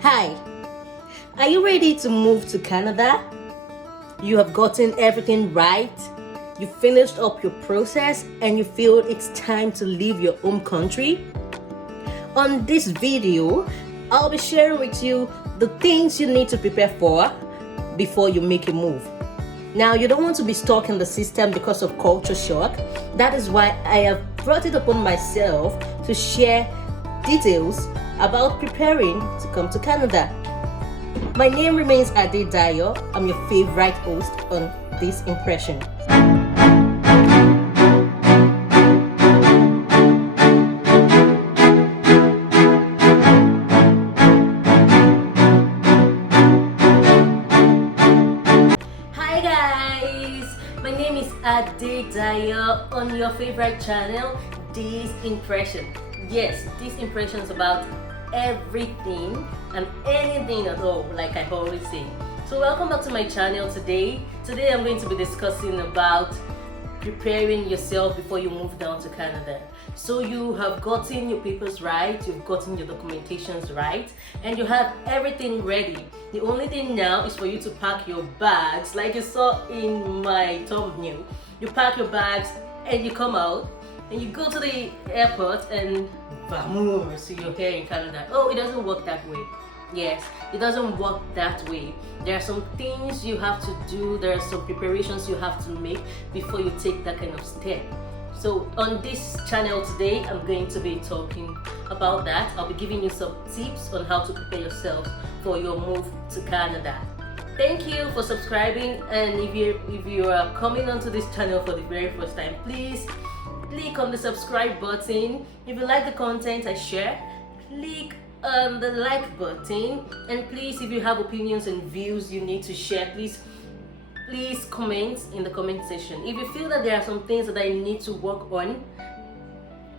Hi, are you ready to move to Canada? You have gotten everything right, you finished up your process, and you feel it's time to leave your home country? On this video, I'll be sharing with you the things you need to prepare for before you make a move. Now, you don't want to be stuck in the system because of culture shock. That is why I have brought it upon myself to share details about preparing to come to Canada. My name remains Abate. I'm your favorite host on this impression. Hi guys, my name is Abate on your favorite channel, This Impression. Yes, this impression is about everything and anything at all, like I always say. So welcome back to my channel today. Today I'm going to be discussing about preparing yourself before you move down to Canada. So you have gotten your papers right, you've gotten your documentations right, and you have everything ready. The only thing now is for you to pack your bags, like you saw in my thumbnail. You pack your bags and you come out and you go to the airport and vamos, so you're here in Canada. Oh, it doesn't work that way. Yes, it doesn't work that way. There are some things you have to do, there are some preparations you have to make before you take that kind of step. So on this channel today, I'm going to be talking about that. I'll be giving you some tips on how to prepare yourself for your move to Canada. Thank you for subscribing, and if you are coming onto this channel for the very first time, please click on the subscribe button. If you like the content I share, click on the like button, and please, if you have opinions and views you need to share, please comment in the comment section. If you feel that there are some things that I need to work on,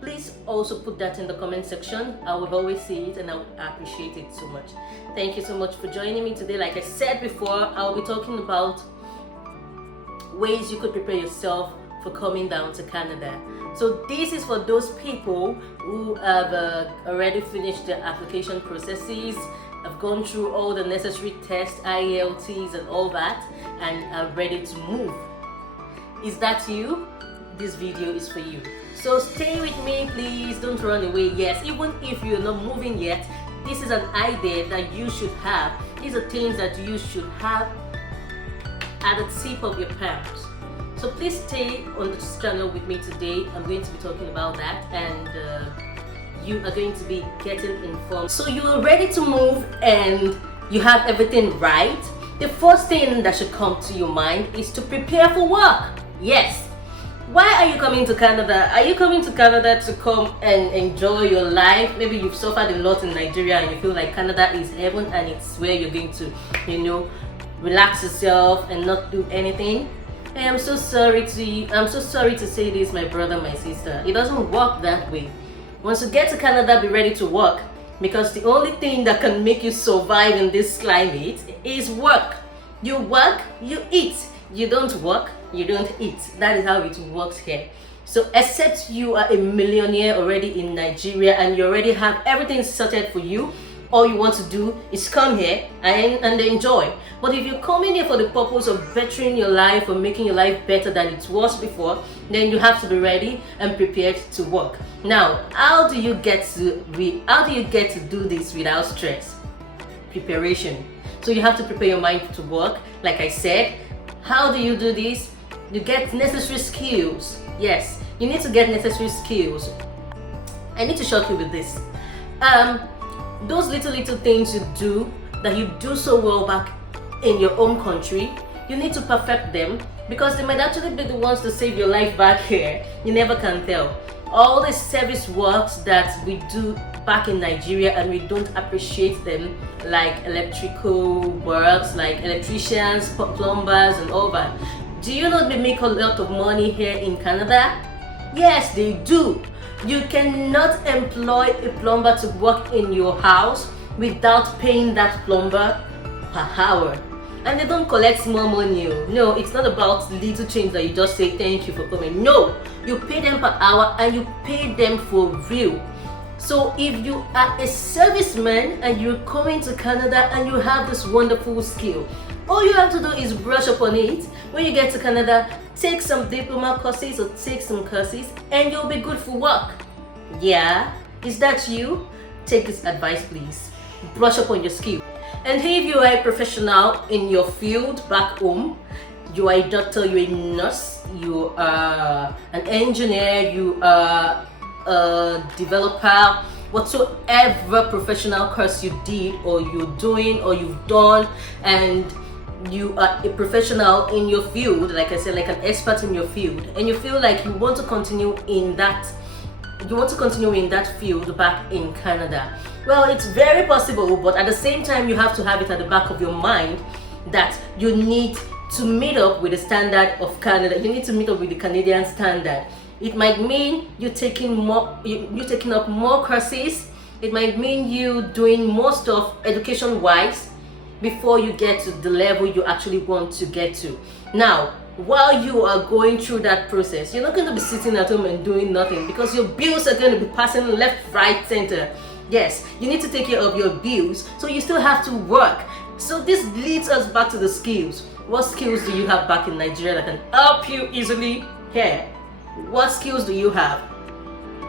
please also put that in the comment section. I would always see it and I would appreciate it so much. Thank you so much for joining me today. Like I said before, I'll be talking about ways you could prepare yourself for coming down to Canada. So this is for those people who have already finished their application processes, have gone through all the necessary tests, IELTS and all that, and are ready to move. Is that you? This video is for you. So stay with me, please, don't run away. Yes, even if you're not moving yet, this is an idea that you should have. These are things that you should have at the tip of your palms. So please stay on this channel with me today. I'm going to be talking about that, and you are going to be getting informed. So you are ready to move and you have everything right. The first thing that should come to your mind is to prepare for work. Yes. Why are you coming to Canada? Are you coming to Canada to come and enjoy your life? Maybe you've suffered a lot in Nigeria and you feel like Canada is heaven and it's where you're going to, relax yourself and not do anything. Hey, I'm so sorry to say this, my brother, my sister. It doesn't work that way. Once you get to Canada, be ready to work, because the only thing that can make you survive in this climate is work. You work, you eat. You don't work, you don't eat. That is how it works here. So except you are a millionaire already in Nigeria and you already have everything sorted for you, all you want to do is come here and enjoy. But if you come in here for the purpose of bettering your life or making your life better than it was before, then you have to be ready and prepared to work. Now, how do you get to do this without stress? Preparation. So you have to prepare your mind to work. Like I said, how do you do this? You get necessary skills. Yes, you need to get necessary skills. I need to shock you with this. Those little things you do that you do so well back in your own country, you need to perfect them, because they might actually be the ones to save your life back here. You never can tell. All the service works that we do back in Nigeria and we don't appreciate them, like electrical works, like electricians, plumbers and all that. Do you know they make a lot of money here in Canada? Yes, they do. You cannot employ a plumber to work in your house without paying that plumber per hour. And they don't collect small money. No, it's not about little change that you just say thank you for coming. No, you pay them per hour and you pay them for real. So if you are a serviceman and you're coming to Canada and you have this wonderful skill, all you have to do is brush up on it. When you get to Canada, take some diploma courses or take some courses and you'll be good for work. Yeah, is that you? Take this advice, please. Brush up on your skill. And if you are a professional in your field back home, you are a doctor, you're a nurse, you are an engineer, you are a developer, whatsoever professional course you did or you're doing or you've done, and you are a professional in your field, like I said, like an expert in your field, and you feel like you want to continue in that field back in Canada. Well, it's very possible, but at the same time you have to have it at the back of your mind that you need to meet up with the standard of Canada. You need to meet up with the Canadian standard. It might mean you taking up more courses. It might mean you doing more stuff education wise before you get to the level you actually want to get to. Now, while you are going through that process, you're not going to be sitting at home and doing nothing, because your bills are going to be passing left, right, center. Yes, you need to take care of your bills, so you still have to work. So this leads us back to the skills. What skills do you have back in Nigeria that can help you easily here? What skills do you have?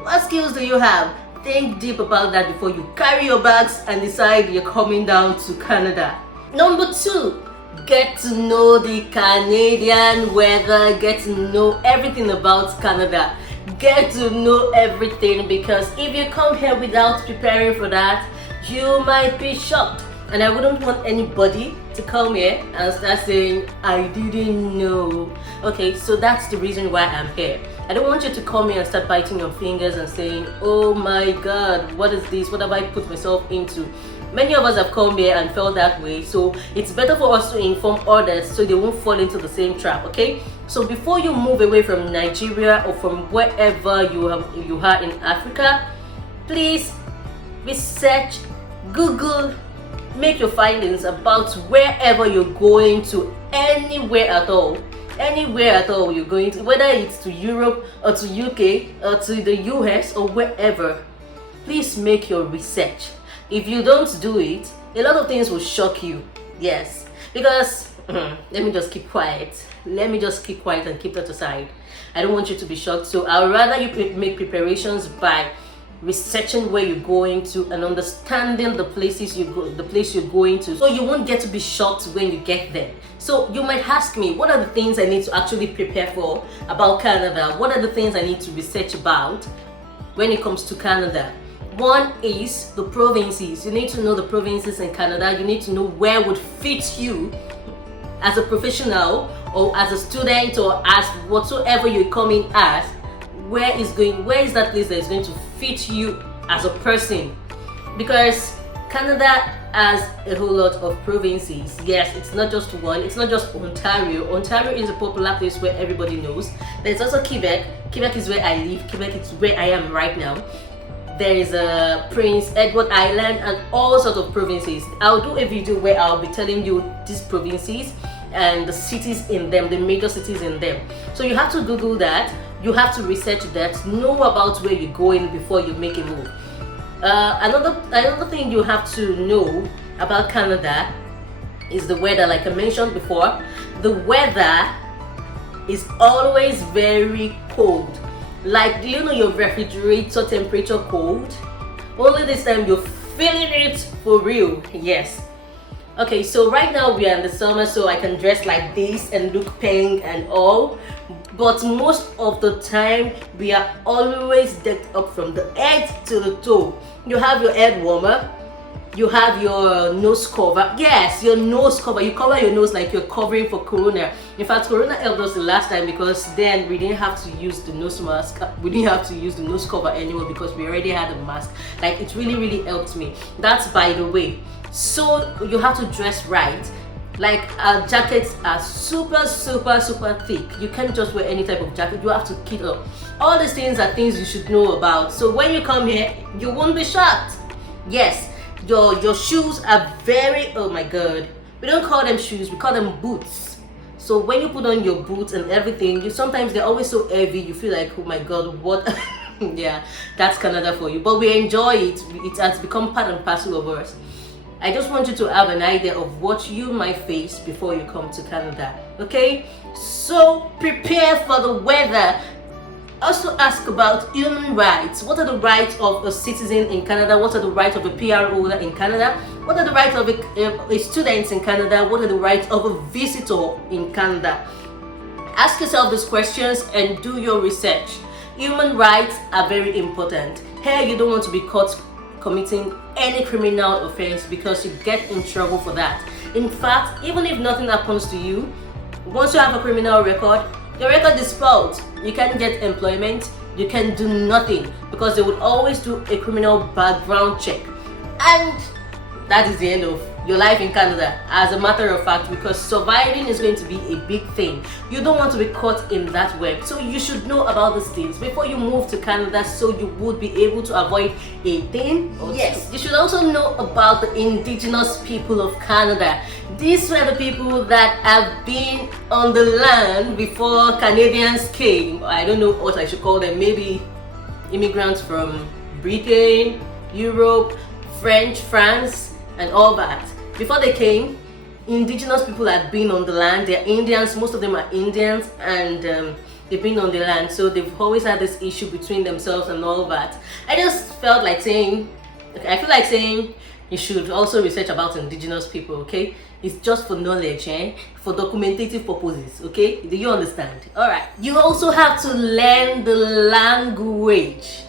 What skills do you have? Think deep about that before you carry your bags and decide you're coming down to Canada. Number 2, get to know the Canadian weather. Get to know everything about Canada. Get to know everything, because if you come here without preparing for that, you might be shocked. And I wouldn't want anybody to come here and start saying, I didn't know. Okay, so that's the reason why I'm here. I don't want you to come here and start biting your fingers and saying, oh my God, what is this? What have I put myself into? Many of us have come here and felt that way, so it's better for us to inform others so they won't fall into the same trap, okay? So before you move away from Nigeria or from wherever you are in Africa, please research, Google, make your findings about wherever you're going to, anywhere at all you're going to, whether it's to Europe or to UK or to the US or wherever. Please make your research. If you don't do it, a lot of things will shock you. Yes, because let me just keep quiet and keep that aside. I don't want you to be shocked, so I would rather you make preparations by researching where you're going to and understanding the place you're going to, so you won't get to be shocked when you get there. So you might ask me, what are the things I need to actually prepare for about Canada? What are the things I need to research about when it comes to Canada? One is the provinces. You need to know the provinces in Canada. You need to know where would fit you as a professional or as a student or as whatsoever you're coming as. Where is that place that is going to fit you as a person? Because Canada has a whole lot of provinces. Yes, it's not just one. It's not just Ontario. Ontario is a popular place where everybody knows. There's also Quebec. Quebec is where I live. Quebec is where I am right now. There is a Prince Edward Island and all sorts of provinces. I'll do a video where I'll be telling you these provinces and the cities in them, the major cities in them. So you have to Google that. You have to research that, know about where you're going before you make a move. Another thing you have to know about Canada is the weather. Like I mentioned before, the weather is always very cold. Like, do you know your refrigerator temperature cold? Only this time you're feeling it for real. Yes. Okay, so right now we are in the summer, so I can dress like this and look pink and all. But most of the time, we are always decked up from the head to the toe. You have your head warmer, you have your nose cover. Yes, your nose cover. You cover your nose like you're covering for Corona. In fact, Corona helped us the last time because then we didn't have to use the nose mask. We didn't have to use the nose cover anymore because we already had a mask. Like, it really, really helped me. That's by the way. So you have to dress right. Like, our jackets are super thick. You can't just wear any type of jacket. You have to kit up. All these things are things you should know about. So when you come here, you won't be shocked. Yes, your shoes are very, oh my God. We don't call them shoes, we call them boots. So when you put on your boots and everything, sometimes they're always so heavy, you feel like, oh my God, what Yeah, that's Canada for you. But we enjoy it. It has become part and parcel of us. I just want you to have an idea of what you might face before you come to Canada. Okay? So prepare for the weather. Also ask about human rights. What are the rights of a citizen in Canada? What are the rights of a PR holder in Canada? What are the rights of a student in Canada? What are the rights of a visitor in Canada? Ask yourself these questions and do your research. Human rights are very important. Here you don't want to be caught committing any criminal offense because you get in trouble for that. In fact, even if nothing happens to you, once you have a criminal record, your record is spoiled. You can't get employment, you can do nothing because they would always do a criminal background check. And that is the end of your life in Canada, as a matter of fact, because surviving is going to be a big thing. You don't want to be caught in that web, so you should know about these things before you move to Canada, so you would be able to avoid a thing. Yes, you should also know about the indigenous people of Canada. These were the people that have been on the land before Canadians came. I don't know what I should call them, maybe immigrants from Britain, Europe, French, France, and all that. Before they came, indigenous people had been on the land. They're Indians, most of them are Indians, and they've been on the land, so they've always had this issue between themselves and all that. I just felt like saying, I feel like saying you should also research about indigenous people, okay? It's just for knowledge, for documentative purposes, okay? Do you understand? All right. You also have to learn the language.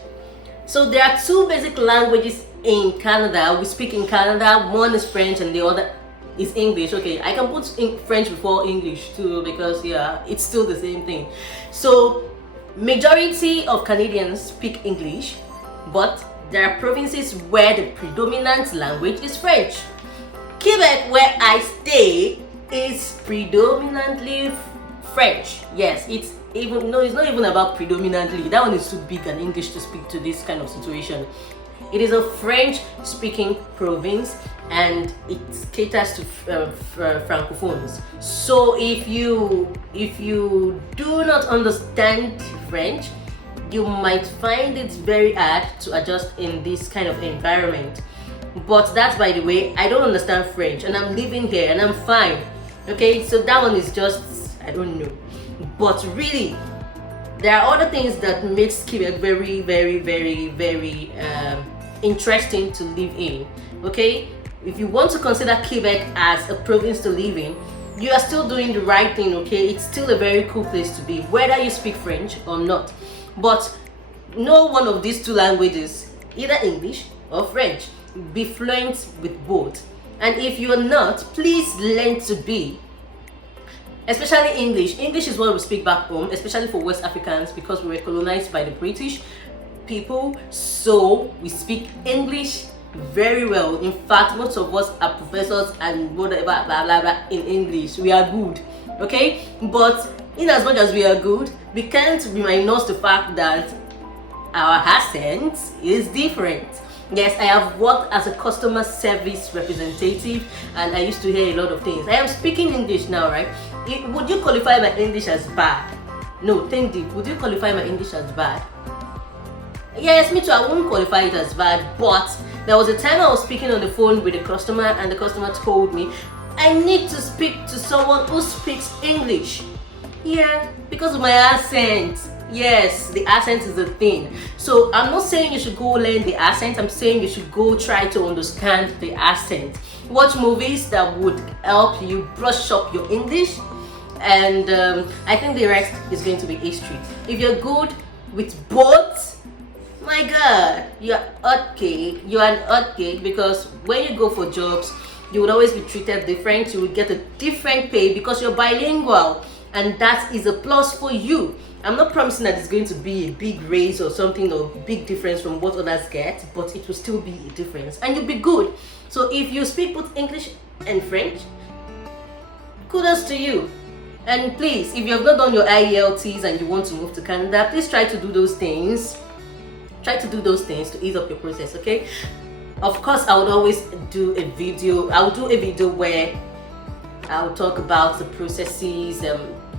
So there are two basic languages in Canada. We speak in Canada. One is French and the other is English. Okay, I can put French before English too because yeah, it's still the same thing. So majority of Canadians speak English, but there are provinces where the predominant language is French. Quebec, where I stay, is predominantly French. Yes, it's not even about predominantly. That one is too big an English to speak to this kind of situation. It is a French-speaking province and it caters to francophones. So if you do not understand French, you might find it very hard to adjust in this kind of environment. But that's by the way, I don't understand French and I'm living here and I'm fine. Okay, so that one is just, I don't know. But really, there are other things that makes Quebec very, very, very, very interesting to live in. Okay, if you want to consider Quebec as a province to live in, you are still doing the right thing. Okay, it's still a very cool place to be, whether you speak French or not. But know one of these two languages, either English or French. Be fluent with both. And if you're not, please learn to be. Especially English. English is what we speak back home, especially for West Africans, because we were colonized by the British people. So we speak English very well. In fact, most of us are professors and whatever, blah blah blah in English. We are good, okay? But in as much as we are good, we can't minus the fact that our accent is different. Yes, I have worked as a customer service representative and I used to hear a lot of things. I am speaking English now, right? Would you qualify my English as bad? No, think deep. Would you qualify my English as bad? Yes, me too. I wouldn't qualify it as bad, but there was a time I was speaking on the phone with a customer and the customer told me, I need to speak to someone who speaks English. Yeah, because of my accent. Yes, the accent is a thing. So I'm not saying you should go learn the accent. I'm saying you should go try to understand the accent. Watch movies that would help you brush up your English. And I think the rest is going to be history. If you're good with both, my God, you're hotcake. You're an hotcake because when you go for jobs, you would always be treated different. You will get a different pay because you're bilingual. And that is a plus for you. I'm not promising that it's going to be a big raise or something or big difference from what others get, but it will still be a difference and you'll be good. So if you speak both English and French, kudos to you. And please, if you have not done your IELTS and you want to move to Canada, please try to do those things. Try to do those things to ease up your process, okay? Of course, I would always do a video. I'll do a video where I'll talk about the processes,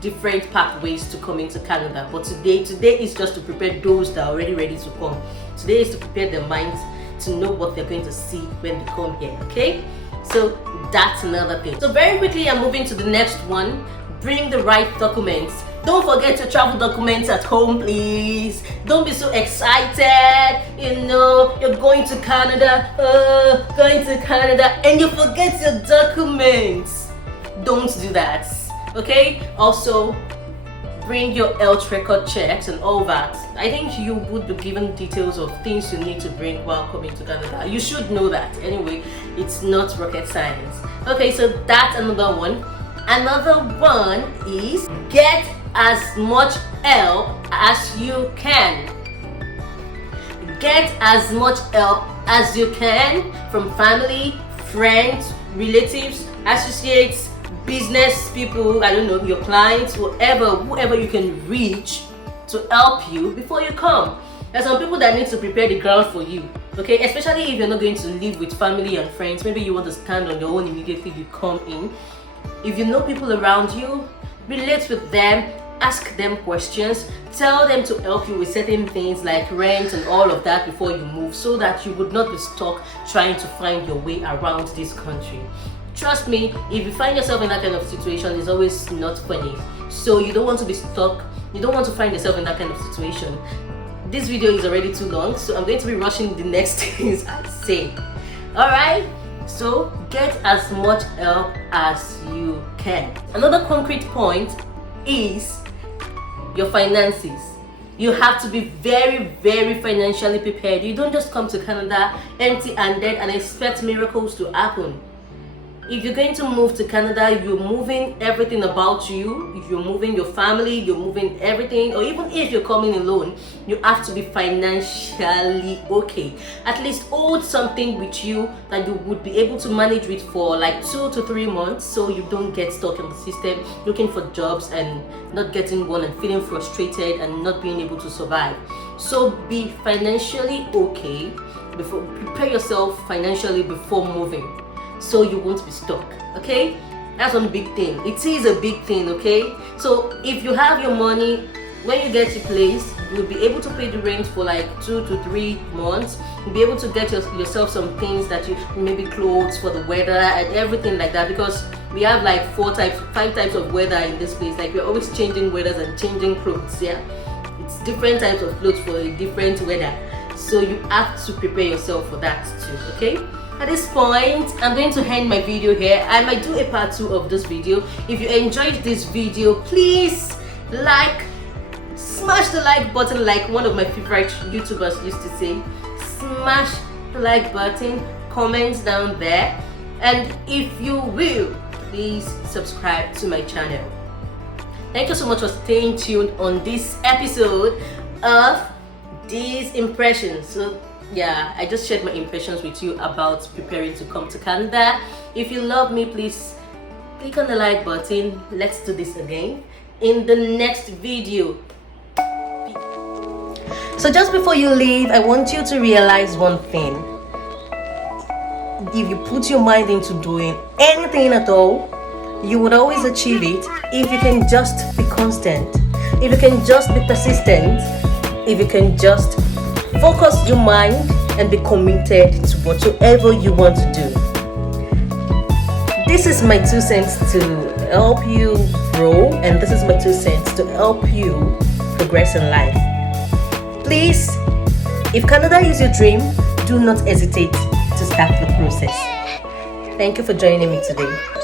different pathways to come into Canada. But today is just to prepare those that are already ready to come. Today is to prepare their minds to know what they're going to see when they come here, okay? So that's another thing. So very quickly, I'm moving to the next one. Bring the right documents. Don't forget your travel documents at home, please. Don't be so excited, you know, you're going to Canada, and you forget your documents. Don't do that, okay? Also, bring your health record checks and all that. I think you would be given details of things you need to bring while coming to Canada. You should know that. Anyway, it's not rocket science. Okay, so that's another one. Another one is get as much help as you can. Get as much help as you can from family, friends, relatives, associates, business people, I don't know, your clients, whoever you can reach to help you before you come. There's some people that need to prepare the ground for you, okay? Especially if you're not going to live with family and friends. Maybe you want to stand on your own immediately you come in. If you know people around you, relate with them, ask them questions, tell them to help you with certain things like rent and all of that before you move, so that you would not be stuck trying to find your way around this country. Trust me, if you find yourself in that kind of situation, it's always not funny. So you don't want to be stuck, you don't want to find yourself in that kind of situation. This video is already too long, so I'm going to be rushing the next things I say. Alright? So get as much help as you can. Another concrete point is your finances. You have to be very, very financially prepared. You don't just come to Canada empty-handed and expect miracles to happen. If you're going to move to Canada, you're moving everything about you. If you're moving your family, you're moving everything. Or even if you're coming alone, you have to be financially okay. At least hold something with you that you would be able to manage with for like 2 to 3 months, so you don't get stuck in the system looking for jobs and not getting one and feeling frustrated and not being able to survive. So be financially okay before, prepare yourself financially before moving, so you won't be stuck, okay? That's one big thing. It is a big thing, okay? So if you have your money, when you get to place, you'll be able to pay the rent for like 2 to 3 months. You'll be able to get yourself some things that you, maybe clothes for the weather and everything like that, because we have like 5 types of weather in this place. Like we're always changing weathers and changing clothes, yeah? It's different types of clothes for a different weather. So you have to prepare yourself for that too, okay? At this point, I'm going to end my video here. I might do a part 2 of this video. If you enjoyed this video, please smash the like button, like one of my favorite YouTubers used to say. Smash the like button, comments down there, and if you will, please subscribe to my channel. Thank you so much for staying tuned on this episode of These Impressions. So yeah, I just shared my impressions with you about preparing to come to Canada. If you love me, please click on the like button. Let's do this again in the next video. So just before you leave, I want you to realize one thing. If you put your mind into doing anything at all, you would always achieve it if you can just be constant, if you can just be persistent, if you can just focus your mind and be committed to whatever you want to do. This is my 2 cents to help you grow, and this is my 2 cents to help you progress in life. Please, if Canada is your dream, do not hesitate to start the process. Thank you for joining me today.